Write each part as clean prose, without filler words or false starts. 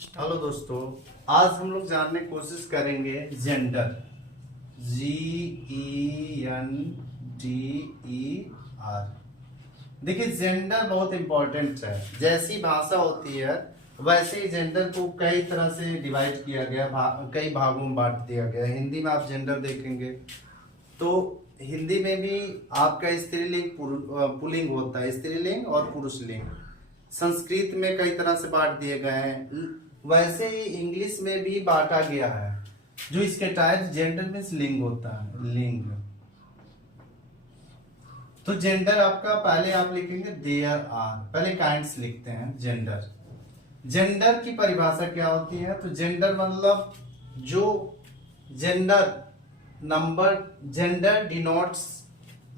Hello दोस्तों, आज हम लोग जानने की कोशिश करेंगे जेंडर। GENDER। देखिए, जेंडर बहुत इंपॉर्टेंट है। जैसी भाषा होती है वैसे ही जेंडर को कई तरह से डिवाइड किया गया, कई भागों में बांट दिया गया। हिंदी में आप जेंडर देखेंगे तो हिंदी में भी आपका स्त्रीलिंग पुल्लिंग होता है, स्त्रीलिंग और पुरुषलिंग। संस्कृत में कई तरह से बांट दिए गए हैं, वैसे ही इंग्लिश में भी बांटा गया है। जो इसके टाइप जेंडर मीन्स लिंग होता है, लिंग। तो जेंडर आपका पहले आप लिखेंगे देयर आर, पहले काइंड्स लिखते हैं जेंडर। जेंडर की परिभाषा क्या होती है? तो जेंडर मतलब जो gender number, gender denotes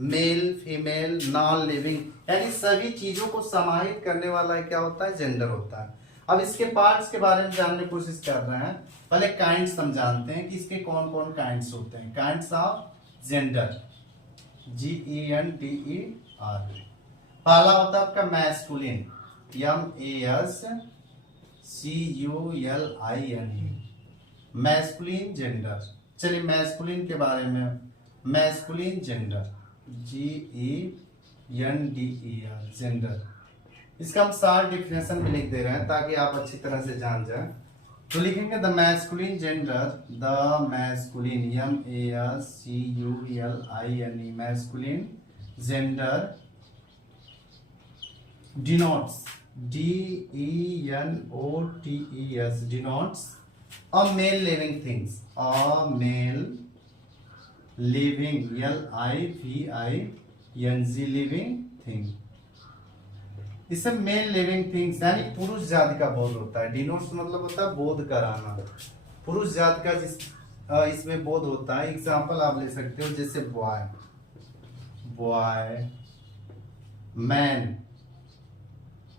male female non living, यानी सभी चीजों को समाहित करने वाला क्या होता है? जेंडर होता है। अब इसके पार्ट्स के बारे में जानने की कोशिश कर रहे हैं। पहले काइंड्स हम जानते हैं कि इसके कौन कौन काइंड्स होते हैं। Kinds of gender, GENDER। पहला होता है आपका मैस्कुलिन, MASCULINE, मैस्कुलिन जेंडर। चलिए मैस्कुलिन के बारे में, मैस्कुलिन जेंडर GENDER जेंडर। इसका हम सार डिफिनेशन में लिख दे रहे हैं ताकि आप अच्छी तरह से जान जाए। तो लिखेंगे the masculine gender, the masculine MASCULINE, masculine gender denotes DENOTES, denotes a male living things, a male living LIVING living thing। इससे मेल लिविंग थिंग्स यानी पुरुष जाति का बोध होता है। डिनोट्स मतलब होता है बोध कराना, पुरुष जाति का इसमें बोध होता है। एग्जांपल आप ले सकते हो जैसे boy, boy, man,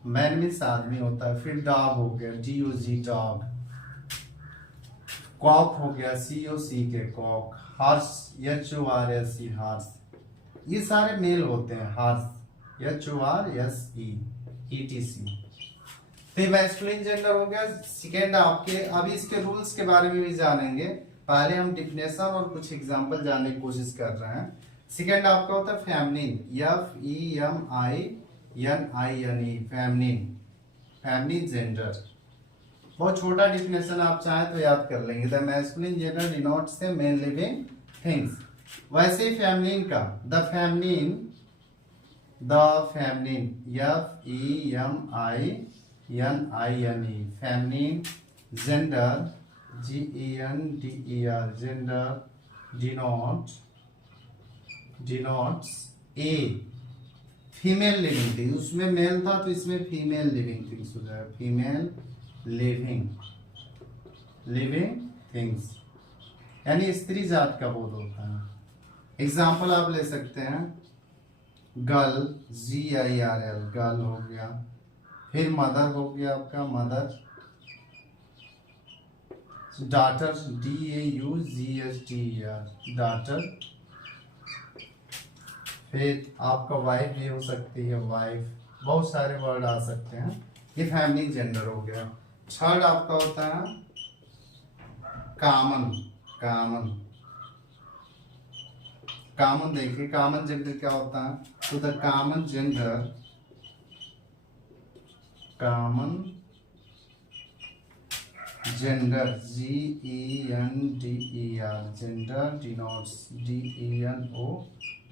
man means आदमी होता है। फिर डॉग हो गया, DOG डॉग। कॉक हो गया, COCK cock. Horse, HORSE horse. ये सारे मेल होते हैं। Horse, HORSE ETC। तो मैस्कुलिन जेंडर हो गया। सेकेंड आपके, अभी इसके रूल्स के बारे में भी जानेंगे। पहले हम डिफिनेशन और कुछ एग्जांपल जानने की कोशिश कर रहे हैं। सेकेंड आपका होता है feminine, FEMININE, feminine, feminine gender. बहुत छोटा डिफिनेशन, आप चाहें तो याद कर लेंगे। The masculine gender denotes the main living things. वैसे ही फेमिनिन का, the feminine FEMININE, feminine gender GENDER gender denotes a female living thing. उसमें मेल था तो इसमें फीमेल लिविंग थिंग्स हो जाएगा, फीमेल लिविंग थिंग्स, यानी स्त्री जात का बोध होता है। एग्जाम्पल आप ले सकते हैं, गर्ल, GIRL गर्ल हो गया। फिर मदर हो गया आपका मदर, डॉटर DAUGHTER डॉटर। फिर आपका वाइफ भी हो सकती है, वाइफ। बहुत सारे वर्ड आ सकते हैं। ये फैमिली जेंडर हो गया। थर्ड आपका होता है कॉमन, कॉमन, कॉमन। देखिए कॉमन जेंडर क्या होता है? तो the common gender, common gender GENDER gender denotes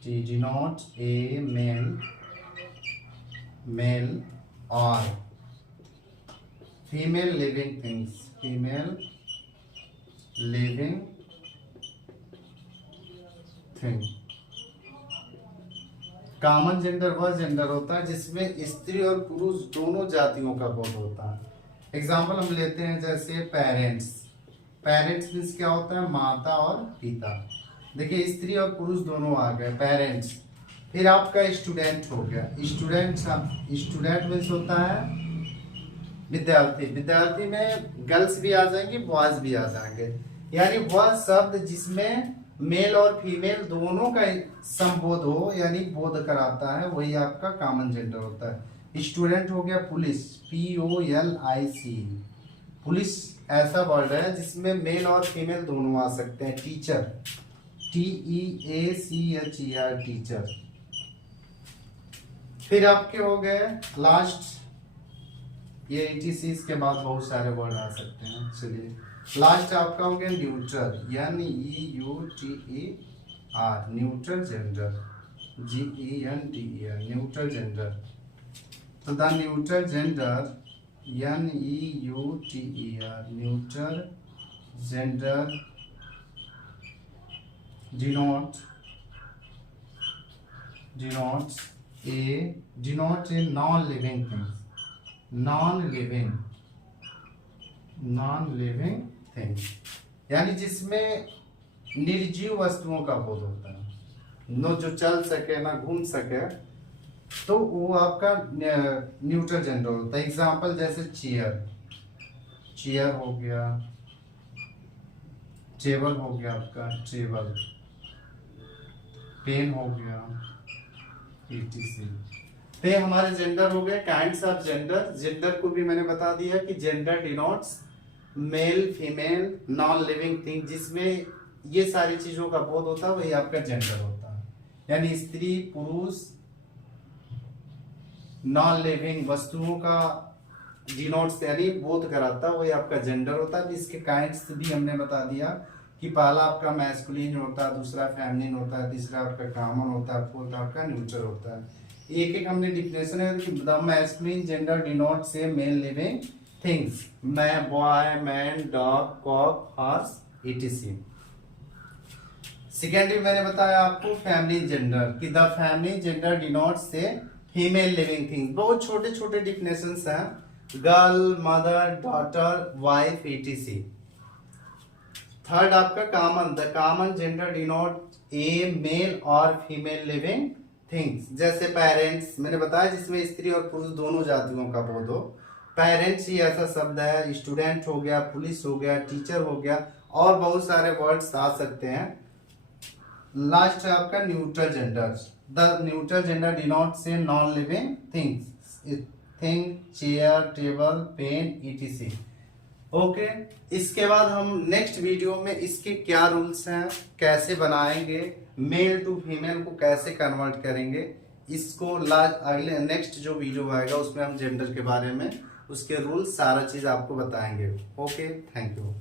DENOT a male or female living things, female living thing। Common gender वह जेंडर होता है जिसमें स्त्री और पुरुष दोनों जातियों का बोध होता है। एग्जाम्पल हम लेते हैं जैसे पेरेंट्स। पेरेंट्स मीन्स क्या होता है? माता और पिता। देखिए स्त्री और पुरुष दोनों आ गए, पेरेंट्स। फिर आपका स्टूडेंट हो गया, स्टूडेंट। स्टूडेंट मीन्स होता है विद्यार्थी। विद्यार्थी में गर्ल्स भी आ जाएंगे, बॉयज भी आ जाएंगे, यानी वह शब्द जिसमें मेल और फीमेल दोनों का संबोध हो, यानी बोध कराता है, वही आपका कॉमन जेंडर होता है। स्टूडेंट हो गया पुलिस, POLIC। पुलिस ऐसा वर्ड है जिसमें मेल और फीमेल दोनों आ सकते हैं। Teacher, TEACHER, teacher. फिर आपके हो गए लास्ट, ये ETC के बाद बहुत सारे वर्ड आ सकते हैं। चलिए लास्ट आपका हो गया neutral, NEUTER, neutral gender, GENDER, neutral gender. तो the neutral gender, NEUTER, neutral gender denotes a non-living things, non-living things, यानी जिसमें निर्जीव वस्तुओं का बोध होता है, नो जो चल सके ना घूम सके, तो वो आपका न्यूट्रल जेंडर होता है। एग्जाम्पल जैसे चेयर हो गया, टेबल हो गया आपका टेबल, पेन हो गया, ETC। तो ये हमारे जेंडर हो गए, काइंड्स ऑफ जेंडर। जेंडर को भी मैंने बता दिया कि gender denotes male, female, non living thing, जिसमें ये सारी चीजों का बोध होता है, वही आपका जेंडर होता है। यानी स्त्री, पुरुष, नॉन लिविंग वस्तुओं का डिनोट्स यानी बोध कराता है, वही आपका जेंडर होता है। इसके काइंड्स भी हमने बता दिया कि पहला आपका मैस्कुलिन होता है, दूसरा फेमिनिन होता है, तीसरा आपका कॉमन होता है, फोर्थ आपका न्यूट्रल होता है। एक एक हमने डिफिनेशन है कि the masculine gender denotes a male living things, men, boy, man, dog, cock, horse, ETC। Secondary मैंने बताया आपको फेमिनिन जेंडर कि the feminine gender denotes a female living things. बहुत छोटे छोटे डिफिनेशंस हैं, girl, mother, daughter, wife, ETC। Third आपका common, the common gender denote a male और फीमेल लिविंग थिंग्स, जैसे पेरेंट्स मैंने बताया जिसमें स्त्री और पुरुष दोनों जातियों का बोध हो। पेरेंट्स ही ऐसा शब्द है, स्टूडेंट हो गया, पुलिस हो गया, टीचर हो गया, और बहुत सारे वर्ड्स आ सकते हैं। लास्ट है आपका neutral gender, the neutral gender denotes a non living things, thing, chair, table, pen, ETC। Okay, इसके बाद हम नेक्स्ट वीडियो में इसके क्या रूल्स हैं, कैसे बनाएंगे, मेल टू फीमेल को कैसे कन्वर्ट करेंगे, इसको अगले नेक्स्ट जो वीडियो आएगा उसमें हम जेंडर के बारे में, उसके रूल्स सारा चीज आपको बताएंगे। Okay, thank you.